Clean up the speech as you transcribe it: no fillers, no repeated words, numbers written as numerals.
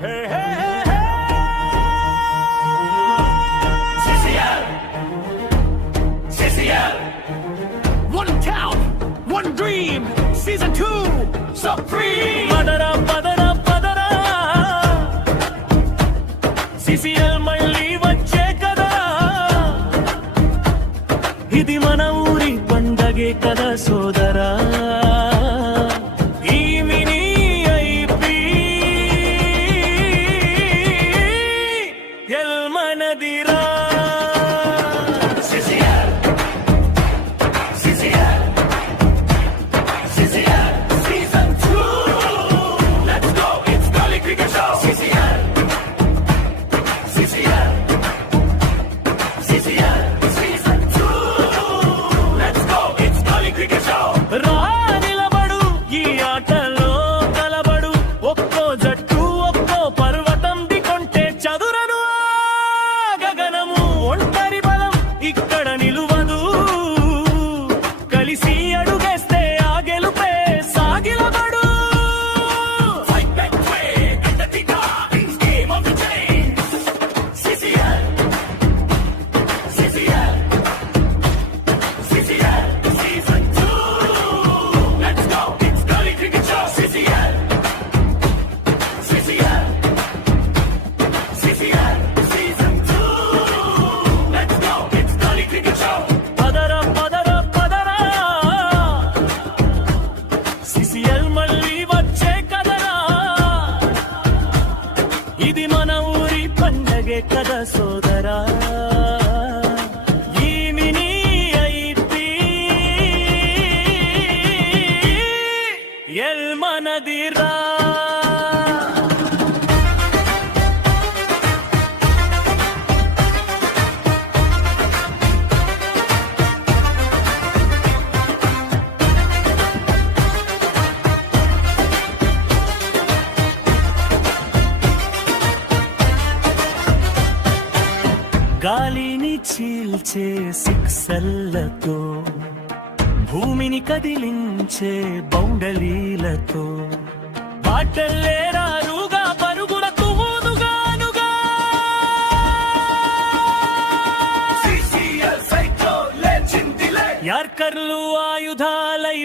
Hey, hey, hey, hey. CCL. CCL. One town, one dream. Season 2, Supreme. Padara, padara, padara. CCL మళ్ళీ వచ్చే కదా. ఇది మన ఊరి పండగే కదా సోదరా. కదా సోదరా ఈమిని ఐపీఎల్ మనదిరా. గాలిని చీల్చే సిక్సర్లతో భూమిని కదిలించే బౌండరీలతో బాటలేరారుగా పరుగులకు ఊదుగానుగా యార్కర్లు ఆయుధాలై